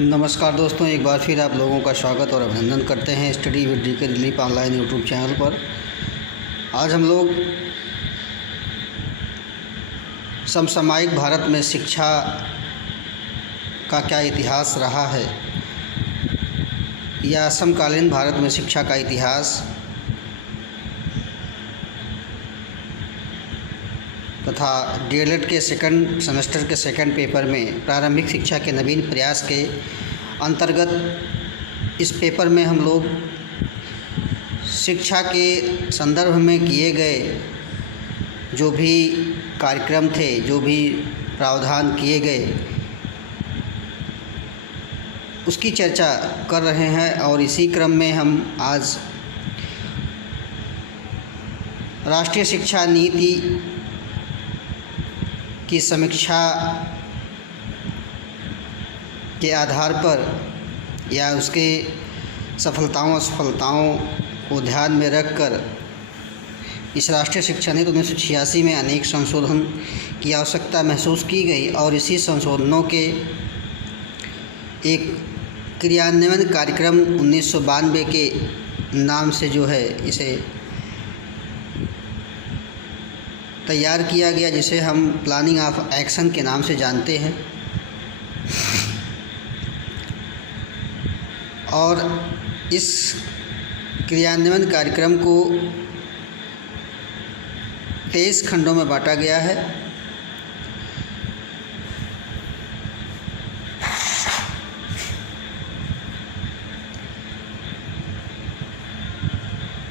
नमस्कार दोस्तों, एक बार फिर आप लोगों का स्वागत और अभिनंदन करते हैं study with DK Dilip online YouTube channel पर। आज हम लोग समसामयिक भारत में शिक्षा का क्या इतिहास रहा है या समकालीन भारत में शिक्षा का इतिहास तथा डीएलएड के सेकंड सेमेस्टर के सेकंड पेपर में प्रारंभिक शिक्षा के नवीन प्रयास के अंतर्गत इस पेपर में हम लोग शिक्षा के संदर्भ में किए गए जो भी कार्यक्रम थे, जो भी प्रावधान किए गए, उसकी चर्चा कर रहे हैं। और इसी क्रम में हम आज राष्ट्रीय शिक्षा नीति की समीक्षा के आधार पर या उसके सफलताओं असफलताओं को ध्यान में रखकर इस राष्ट्रीय शिक्षा नीति 1986 में अनेक संशोधन की आवश्यकता महसूस की गई और इसी संशोधनों के एक क्रियान्वयन कार्यक्रम 1992 के नाम से जो है इसे तैयार किया गया, जिसे हम प्लानिंग ऑफ एक्शन के नाम से जानते हैं। और इस क्रियान्वयन कार्यक्रम को 23 खंडों में बांटा गया है।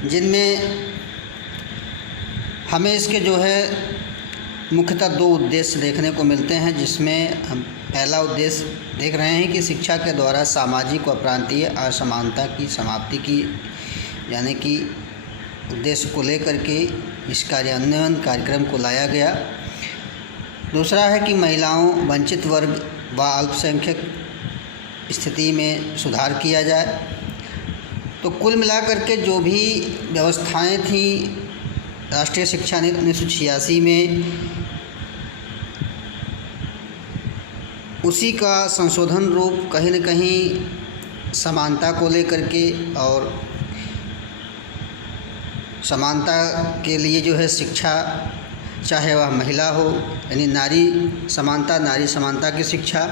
जिनमें हमें इसके जो है मुख्यतः दो उद्देश्य देखने को मिलते हैं, जिसमें हम पहला उद्देश्य देख रहे हैं कि शिक्षा के द्वारा सामाजिक व प्रांतीय असमानता की समाप्ति की, यानी कि उद्देश्य को लेकर के इस कार्यान्वयन कार्यक्रम को लाया गया। दूसरा है कि महिलाओं, वंचित वर्ग व अल्पसंख्यक स्थिति में सुधार किया जाए। तो कुल मिलाकर के जो भी व्यवस्थाएं थी राष्ट्रीय शिक्षा नीति 1986 में, उसी का संशोधन रूप कहीं न कहीं समानता को लेकर के और समानता के लिए जो है शिक्षा, चाहे वह महिला हो यानी नारी समानता की शिक्षा,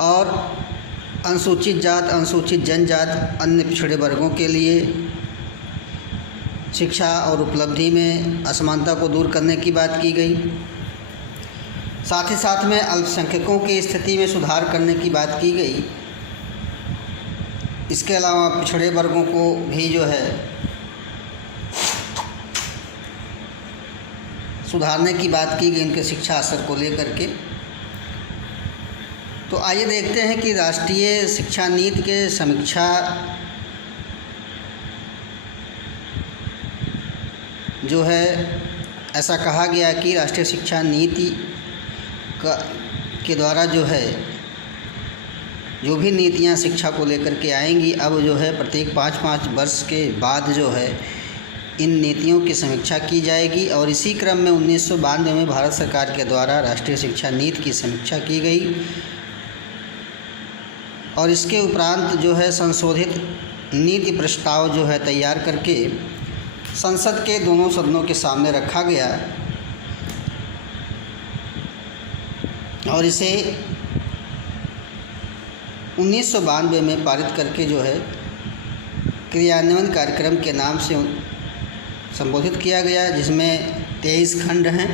और अनुसूचित जात, अनुसूचित जनजात, अन्य पिछड़े वर्गों के लिए शिक्षा और उपलब्धि में असमानता को दूर करने की बात की गई। साथ ही साथ में अल्पसंख्यकों की स्थिति में सुधार करने की बात की गई। इसके अलावा पिछड़े वर्गों को भी जो है सुधारने की बात की गई, उनके शिक्षा असर को लेकर के। तो आइए देखते हैं कि राष्ट्रीय शिक्षा नीति के समीक्षा जो है, ऐसा कहा गया कि राष्ट्रीय शिक्षा नीति के द्वारा जो है जो भी नीतियां शिक्षा को लेकर के आएंगी, अब जो है प्रत्येक 5-5 वर्ष के बाद जो है इन नीतियों की समीक्षा की जाएगी। और इसी क्रम में 1992 में भारत सरकार के द्वारा राष्ट्रीय शिक्षा नीति की समीक्षा की गई और इसके उपरांत जो है संशोधित नीति प्रस्ताव जो है तैयार करके संसद के दोनों सदनों के सामने रखा गया और इसे 1992 में पारित करके जो है क्रियान्वयन कार्यक्रम के नाम से संबोधित किया गया, जिसमें 23 खंड हैं।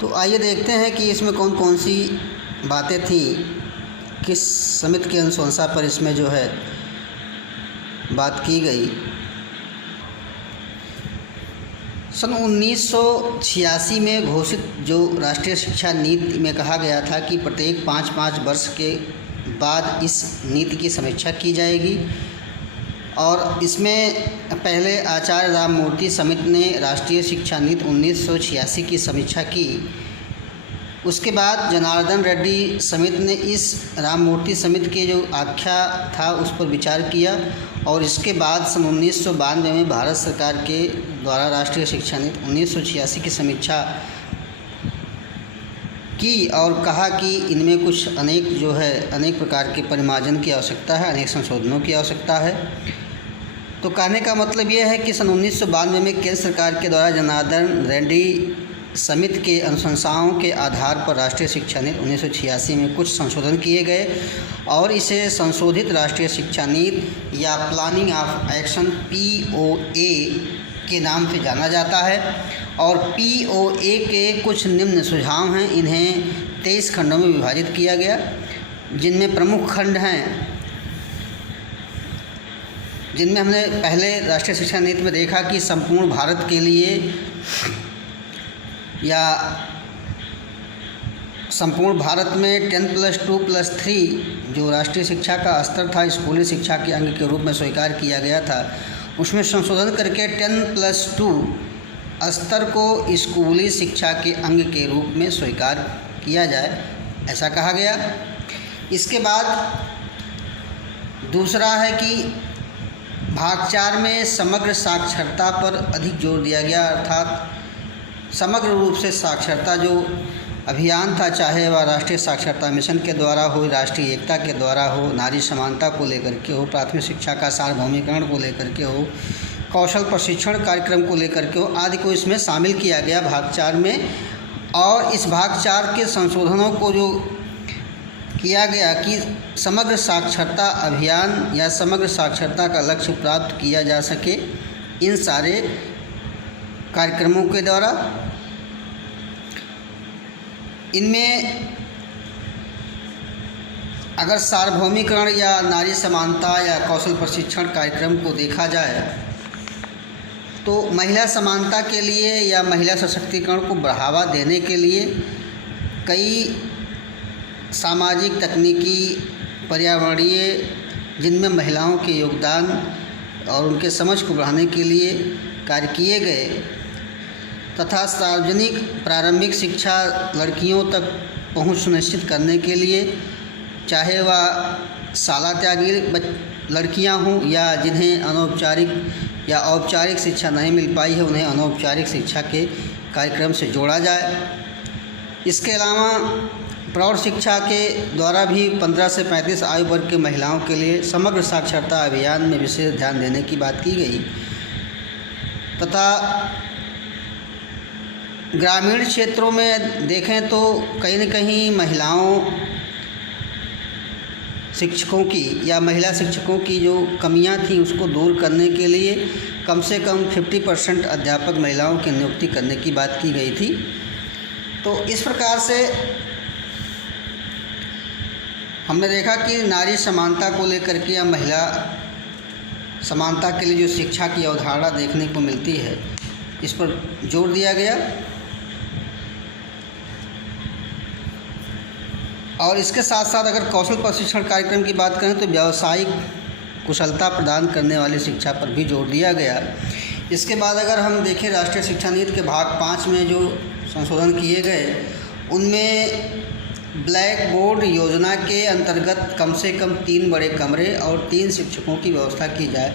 तो आइए देखते हैं कि इसमें कौन कौन सी बातें थी, किस समिति की अनुशंसा पर इसमें जो है बात की गई। सन 1986 में घोषित जो राष्ट्रीय शिक्षा नीति में कहा गया था कि प्रत्येक 5-5 वर्ष के बाद इस नीति की समीक्षा की जाएगी। और इसमें पहले आचार्य राममूर्ति समिति ने राष्ट्रीय शिक्षा नीति 1986 की समीक्षा की। उसके बाद जनार्दन रेड्डी समिति ने इस राममूर्ति समिति के जो आख्या था उस पर विचार किया और इसके बाद सन 1992 में भारत सरकार के द्वारा राष्ट्रीय शिक्षा नीति 1986 की समीक्षा की और कहा कि इनमें कुछ अनेक प्रकार के परिमार्जन की आवश्यकता है, अनेक संशोधनों की आवश्यकता है। तो कहने का मतलब ये है कि सन 1992 में केंद्र सरकार के द्वारा जनार्दन रेड्डी समिति के अनुशंसाओं के आधार पर राष्ट्रीय शिक्षा नीति 1986 में कुछ संशोधन किए गए और इसे संशोधित राष्ट्रीय शिक्षा नीति या प्लानिंग ऑफ एक्शन POA के नाम से जाना जाता है। और POA के कुछ निम्न सुझाव हैं। इन्हें 23 खंडों में विभाजित किया गया, जिनमें प्रमुख खंड हैं, जिनमें हमने पहले राष्ट्रीय शिक्षा नीति में देखा कि संपूर्ण भारत के लिए या संपूर्ण भारत में 10+2+3 जो राष्ट्रीय शिक्षा का स्तर था, स्कूली शिक्षा के अंग के रूप में स्वीकार किया गया था, उसमें संशोधन करके 10+2 स्तर को स्कूली शिक्षा के अंग के रूप में स्वीकार किया जाए, ऐसा कहा गया। इसके बाद दूसरा है कि भाग 4 में समग्र साक्षरता पर अधिक जोर दिया गया, अर्थात समग्र रूप से साक्षरता जो अभियान था, चाहे वह राष्ट्रीय साक्षरता मिशन के द्वारा हो, राष्ट्रीय एकता के द्वारा हो, नारी समानता को लेकर के हो, प्राथमिक शिक्षा का सार्वभौमिकरण को लेकर के हो, कौशल प्रशिक्षण कार्यक्रम को लेकर के हो, आदि को इसमें शामिल किया गया भाग 4 में। और इस भाग 4 के संशोधनों को जो किया गया कि समग्र साक्षरता अभियान या समग्र साक्षरता का लक्ष्य प्राप्त किया जा सके इन सारे कार्यक्रमों के द्वारा। इनमें अगर सार्वभौमिकरण या नारी समानता या कौशल प्रशिक्षण कार्यक्रम को देखा जाए तो महिला समानता के लिए या महिला सशक्तिकरण को बढ़ावा देने के लिए कई सामाजिक, तकनीकी, पर्यावरणीय, जिनमें महिलाओं के योगदान और उनके समझ को बढ़ाने के लिए कार्य किए गए तथा सार्वजनिक प्रारंभिक शिक्षा लड़कियों तक पहुंच सुनिश्चित करने के लिए, चाहे वह शाला त्यागी लड़कियां हों या जिन्हें अनौपचारिक या औपचारिक शिक्षा नहीं मिल पाई है, उन्हें अनौपचारिक शिक्षा के कार्यक्रम से जोड़ा जाए। इसके अलावा प्रौढ़ शिक्षा के द्वारा भी 15 से 35 आयु वर्ग के महिलाओं के लिए समग्र साक्षरता अभियान में विशेष ध्यान देने की बात की गई तथा ग्रामीण क्षेत्रों में देखें तो कहीं न कहीं महिलाओं शिक्षकों की या महिला शिक्षकों की जो कमियां थी उसको दूर करने के लिए कम से कम 50% अध्यापक महिलाओं की नियुक्ति करने की बात की गई थी। तो इस प्रकार से हमने देखा कि नारी समानता को लेकर के या महिला समानता के लिए जो शिक्षा की अवधारणा देखने को मिलती है, इस पर जोर दिया गया। और इसके साथ साथ अगर कौशल प्रशिक्षण कार्यक्रम की बात करें तो व्यावसायिक कुशलता प्रदान करने वाली शिक्षा पर भी जोर दिया गया। इसके बाद अगर हम देखें राष्ट्रीय शिक्षा नीति के भाग 5 में जो संशोधन किए गए, उनमें ब्लैक बोर्ड योजना के अंतर्गत कम से कम 3 बड़े कमरे और 3 शिक्षकों की व्यवस्था की जाए,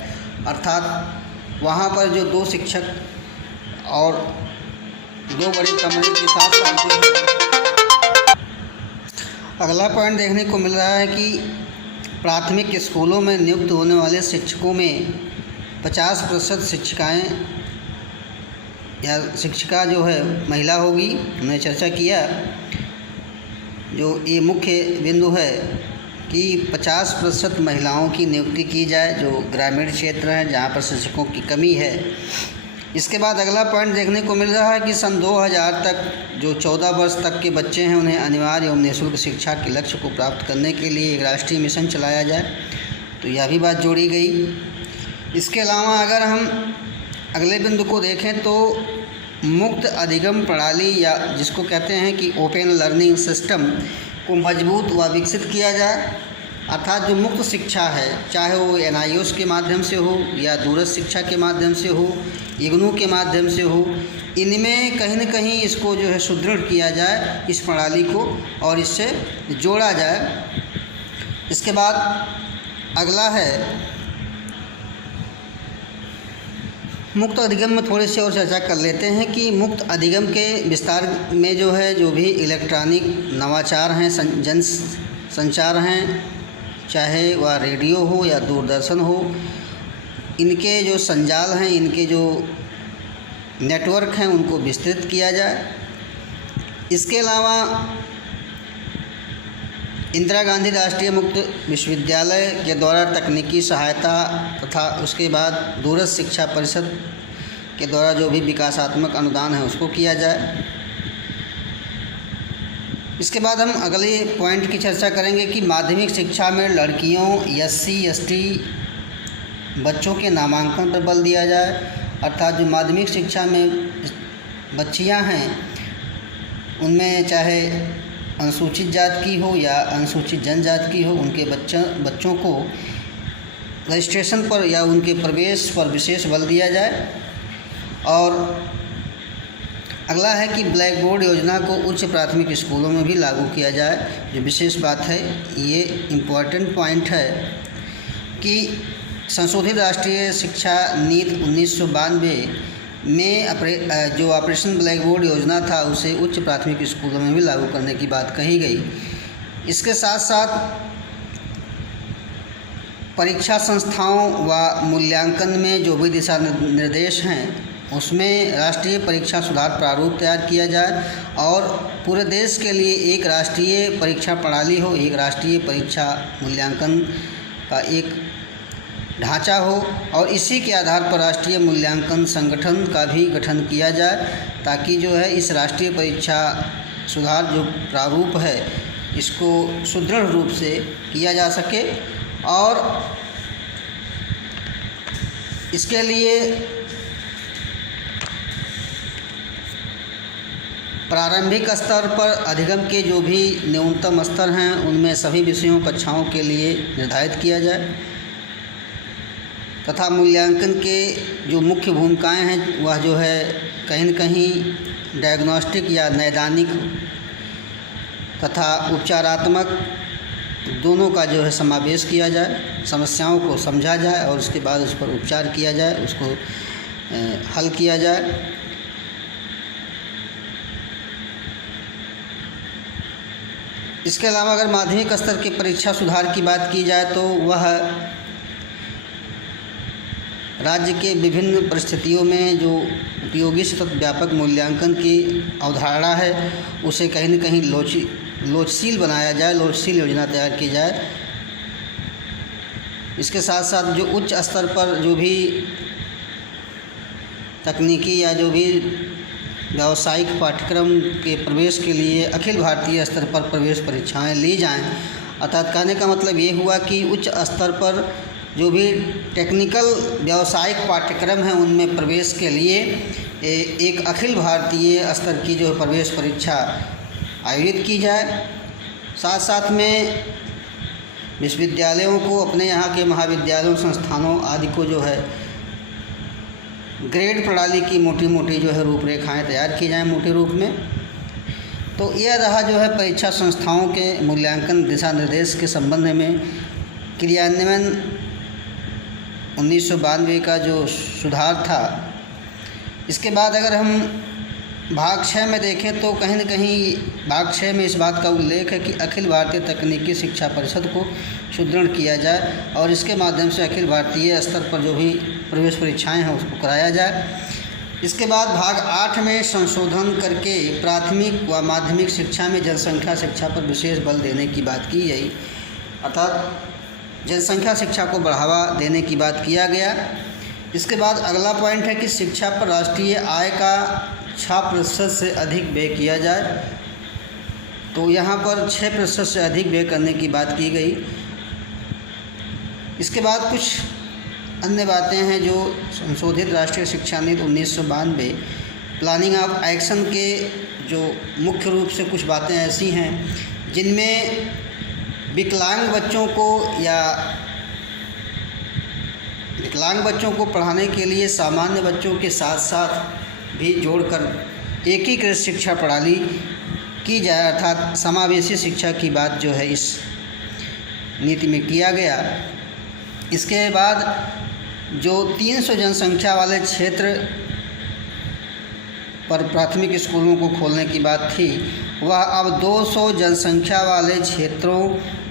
अर्थात वहाँ पर जो 2 शिक्षक और 2 बड़े कमरे के साथ अगला पॉइंट देखने को मिल रहा है कि प्राथमिक स्कूलों में नियुक्त होने वाले शिक्षकों में 50% शिक्षिकाएँ या शिक्षिका जो है महिला होगी। हमने चर्चा किया जो ये मुख्य बिंदु है कि 50% महिलाओं की नियुक्ति की जाए जो ग्रामीण क्षेत्र हैं जहाँ पर शिक्षकों की कमी है। इसके बाद अगला पॉइंट देखने को मिल रहा है कि सन 2000 तक जो 14 वर्ष तक के बच्चे हैं उन्हें अनिवार्य एवं निःशुल्क शिक्षा के लक्ष्य को प्राप्त करने के लिए एक राष्ट्रीय मिशन चलाया जाए, तो यह भी बात जोड़ी गई। इसके अलावा अगर हम अगले बिंदु को देखें तो मुक्त अधिगम प्रणाली या जिसको कहते हैं कि ओपन लर्निंग सिस्टम को मजबूत व विकसित किया जाए, अर्थात जो मुक्त शिक्षा है चाहे वो NIOS के माध्यम से हो या दूरस्थ शिक्षा के माध्यम से हो, इग्नू के माध्यम से हो, इनमें कहीं न कहीं इसको जो है सुदृढ़ किया जाए इस प्रणाली को और इससे जोड़ा जाए। इसके बाद अगला है मुक्त अधिगम में थोड़ी सी और चर्चा कर लेते हैं कि मुक्त अधिगम के विस्तार में जो है, जो भी इलेक्ट्रॉनिक नवाचार हैं, जन संचार हैं, चाहे वह रेडियो हो या दूरदर्शन हो, इनके जो संजाल हैं, इनके जो नेटवर्क हैं, उनको विस्तृत किया जाए। इसके अलावा इंदिरा गांधी राष्ट्रीय मुक्त विश्वविद्यालय के द्वारा तकनीकी सहायता तथा उसके बाद दूरस्थ शिक्षा परिषद के द्वारा जो भी विकासात्मक अनुदान है उसको किया जाए। इसके बाद हम अगले पॉइंट की चर्चा करेंगे कि माध्यमिक शिक्षा में लड़कियों, SC ST बच्चों के नामांकन पर बल दिया जाए, अर्थात जो माध्यमिक शिक्षा में बच्चियां हैं उनमें चाहे अनुसूचित जात की हो या अनुसूचित जनजात की हो, उनके बच्चों को रजिस्ट्रेशन पर या उनके प्रवेश पर विशेष बल दिया जाए। और अगला है कि ब्लैक बोर्ड योजना को उच्च प्राथमिक स्कूलों में भी लागू किया जाए। जो विशेष बात है, ये इम्पोर्टेंट पॉइंट है कि संशोधित राष्ट्रीय शिक्षा नीति 1992 में जो ऑपरेशन ब्लैक बोर्ड योजना था उसे उच्च प्राथमिक स्कूलों में भी लागू करने की बात कही गई। इसके साथ साथ परीक्षा संस्थाओं व मूल्यांकन में जो भी दिशा निर्देश हैं उसमें राष्ट्रीय परीक्षा सुधार प्रारूप तैयार किया जाए और पूरे देश के लिए एक राष्ट्रीय परीक्षा प्रणाली हो, एक राष्ट्रीय परीक्षा मूल्यांकन का एक ढांचा हो और इसी के आधार पर राष्ट्रीय मूल्यांकन संगठन का भी गठन किया जाए, ताकि जो है इस राष्ट्रीय परीक्षा सुधार जो प्रारूप है इसको सुदृढ़ रूप से किया जा सके। और इसके लिए प्रारंभिक स्तर पर अधिगम के जो भी न्यूनतम स्तर हैं उनमें सभी विषयों कक्षाओं के लिए निर्धारित किया जाए तथा मूल्यांकन के जो मुख्य भूमिकाएं हैं वह जो है कहीं न कहीं डायग्नोस्टिक या नैदानिक तथा उपचारात्मक दोनों का जो है समावेश किया जाए। समस्याओं को समझा जाए और उसके बाद उस पर उपचार किया जाए, उसको हल किया जाए। इसके अलावा अगर माध्यमिक स्तर की परीक्षा सुधार की बात की जाए तो वह राज्य के विभिन्न परिस्थितियों में जो उपयोगी सतत व्यापक मूल्यांकन की अवधारणा है उसे कहीं न कहीं लोचशील बनाया जाए, लोचशील योजना तैयार की जाए। इसके साथ साथ जो उच्च स्तर पर जो भी तकनीकी या जो भी व्यावसायिक पाठ्यक्रम के प्रवेश के लिए अखिल भारतीय स्तर पर प्रवेश परीक्षाएं ली जाएं। अर्थात कहने का मतलब ये हुआ कि उच्च स्तर पर जो भी टेक्निकल व्यावसायिक पाठ्यक्रम हैं उनमें प्रवेश के लिए एक अखिल भारतीय स्तर की जो प्रवेश परीक्षा आयोजित की जाए। साथ साथ में विश्वविद्यालयों को अपने यहाँ के महाविद्यालयों, संस्थानों आदि को जो है ग्रेड प्रणाली की मोटी मोटी जो है रूपरेखाएं तैयार की जाएं मोटे रूप में। तो यह रहा जो है परीक्षा संस्थाओं के मूल्यांकन दिशा निर्देश के संबंध में क्रियान्वयन 1992 का जो सुधार था। इसके बाद अगर हम भाग 6 में देखें तो कहीं न कहीं भाग 6 में इस बात का उल्लेख है कि अखिल भारतीय तकनीकी शिक्षा परिषद को सुदृढ़ किया जाए और इसके माध्यम से अखिल भारतीय स्तर पर जो भी प्रवेश परीक्षाएं हैं उसको कराया जाए। इसके बाद भाग 8 में संशोधन करके प्राथमिक व माध्यमिक शिक्षा में जनसंख्या शिक्षा पर विशेष बल देने की बात की गई, अर्थात जनसंख्या शिक्षा को बढ़ावा देने की बात किया गया। इसके बाद अगला पॉइंट है कि शिक्षा पर राष्ट्रीय आय का 6% से अधिक व्यय किया जाए। तो यहाँ पर 6% से अधिक व्यय करने की बात की गई। इसके बाद कुछ अन्य बातें हैं जो संशोधित राष्ट्रीय शिक्षा नीति 1992 प्लानिंग ऑफ एक्शन के जो मुख्य रूप से कुछ बातें ऐसी हैं जिनमें विकलांग बच्चों को पढ़ाने के लिए सामान्य बच्चों के साथ साथ भी जोड़कर एकीकृत शिक्षा प्रणाली की जाए, अर्थात समावेशी शिक्षा की बात जो है इस नीति में किया गया। इसके बाद जो 300 जनसंख्या वाले क्षेत्र पर प्राथमिक स्कूलों को खोलने की बात थी, वह अब 200 जनसंख्या वाले क्षेत्रों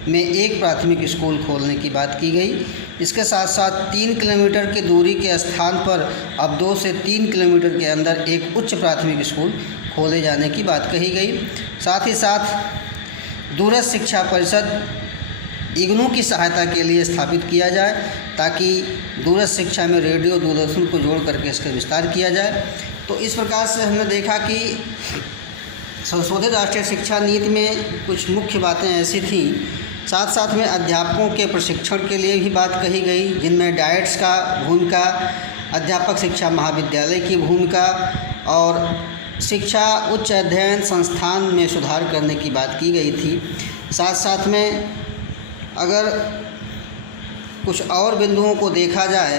में एक प्राथमिक स्कूल खोलने की बात की गई। इसके साथ साथ 3 किलोमीटर की दूरी के स्थान पर अब 2 से 3 किलोमीटर के अंदर एक उच्च प्राथमिक स्कूल खोले जाने की बात कही गई। साथ ही साथ दूरस्थ शिक्षा परिषद इग्नू की सहायता के लिए स्थापित किया जाए, ताकि दूरस्थ शिक्षा में रेडियो दूरदर्शन को जोड़ करके इसका विस्तार किया जाए। तो इस प्रकार से हमने देखा कि संशोधित राष्ट्रीय शिक्षा नीति में कुछ मुख्य बातें ऐसी थीं। साथ साथ में अध्यापकों के प्रशिक्षण के लिए भी बात कही गई, जिनमें डाइट्स का भूमिका, अध्यापक शिक्षा महाविद्यालय की भूमिका और शिक्षा उच्च अध्ययन संस्थान में सुधार करने की बात की गई थी। साथ साथ में अगर कुछ और बिंदुओं को देखा जाए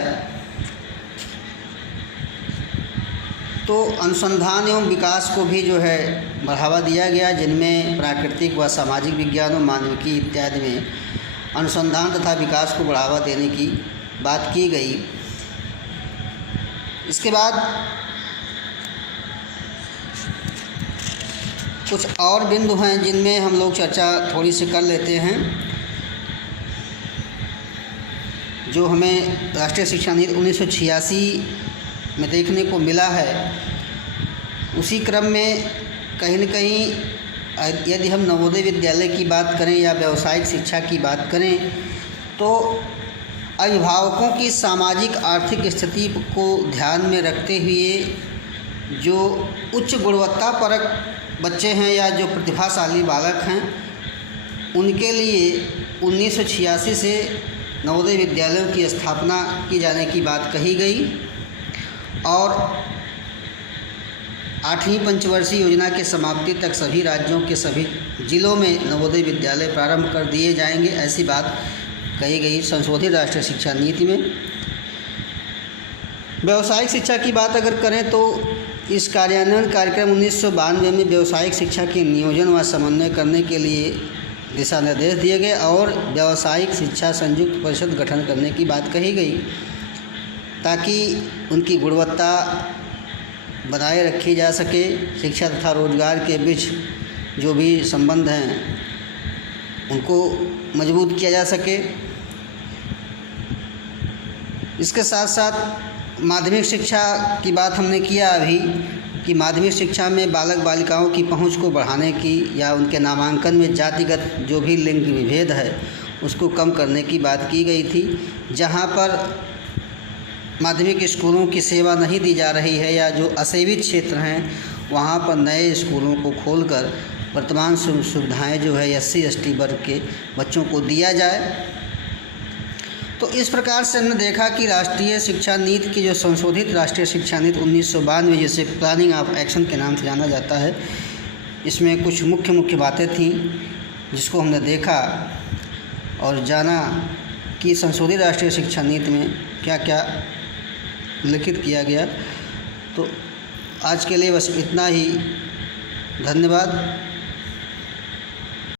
तो अनुसंधान एवं विकास को भी जो है बढ़ावा दिया गया, जिनमें प्राकृतिक व सामाजिक विज्ञानों, मानविकी इत्यादि में अनुसंधान तथा विकास को बढ़ावा देने की बात की गई। इसके बाद कुछ और बिंदु हैं जिनमें हम लोग चर्चा थोड़ी सी कर लेते हैं, जो हमें राष्ट्रीय शिक्षा नीति 1986 में देखने को मिला है। उसी क्रम में कहीं न कहीं यदि हम नवोदय विद्यालय की बात करें या व्यावसायिक शिक्षा की बात करें, तो अभिभावकों की सामाजिक आर्थिक स्थिति को ध्यान में रखते हुए जो उच्च गुणवत्ता परक बच्चे हैं या जो प्रतिभाशाली बालक हैं, उनके लिए 1986 से नवोदय विद्यालयों की स्थापना की जाने की बात कही गई और 8वीं पंचवर्षीय योजना के समाप्ति तक सभी राज्यों के सभी जिलों में नवोदय विद्यालय प्रारंभ कर दिए जाएंगे, ऐसी बात कही गई संशोधित राष्ट्रीय शिक्षा नीति में। व्यावसायिक शिक्षा की बात अगर करें तो इस कार्यान्वयन कार्यक्रम 1992 में व्यावसायिक शिक्षा के नियोजन व समन्वय करने के लिए दिशा निर्देश दिए गए और व्यावसायिक शिक्षा संयुक्त परिषद गठन करने की बात कही गई, ताकि उनकी गुणवत्ता बनाए रखी जा सके, शिक्षा तथा रोजगार के बीच जो भी संबंध हैं उनको मजबूत किया जा सके। इसके साथ साथ माध्यमिक शिक्षा की बात हमने किया अभी कि माध्यमिक शिक्षा में बालक बालिकाओं की पहुंच को बढ़ाने की या उनके नामांकन में जातिगत जो भी लिंग विभेद है उसको कम करने की बात की गई थी। जहां पर माध्यमिक स्कूलों की सेवा नहीं दी जा रही है या जो असेवित क्षेत्र हैं वहां पर नए स्कूलों को खोलकर वर्तमान सुविधाएं जो है SC ST वर्ग के बच्चों को दिया जाए। तो इस प्रकार से हमने देखा कि राष्ट्रीय शिक्षा नीति की जो संशोधित राष्ट्रीय शिक्षा नीति 1992 जिसे प्लानिंग ऑफ एक्शन के नाम से जाना जाता है, इसमें कुछ मुख्य बातें थीं जिसको हमने देखा और जाना कि संशोधित राष्ट्रीय शिक्षा नीति में क्या क्या लिखित किया गया। तो आज के लिए बस इतना ही। धन्यवाद।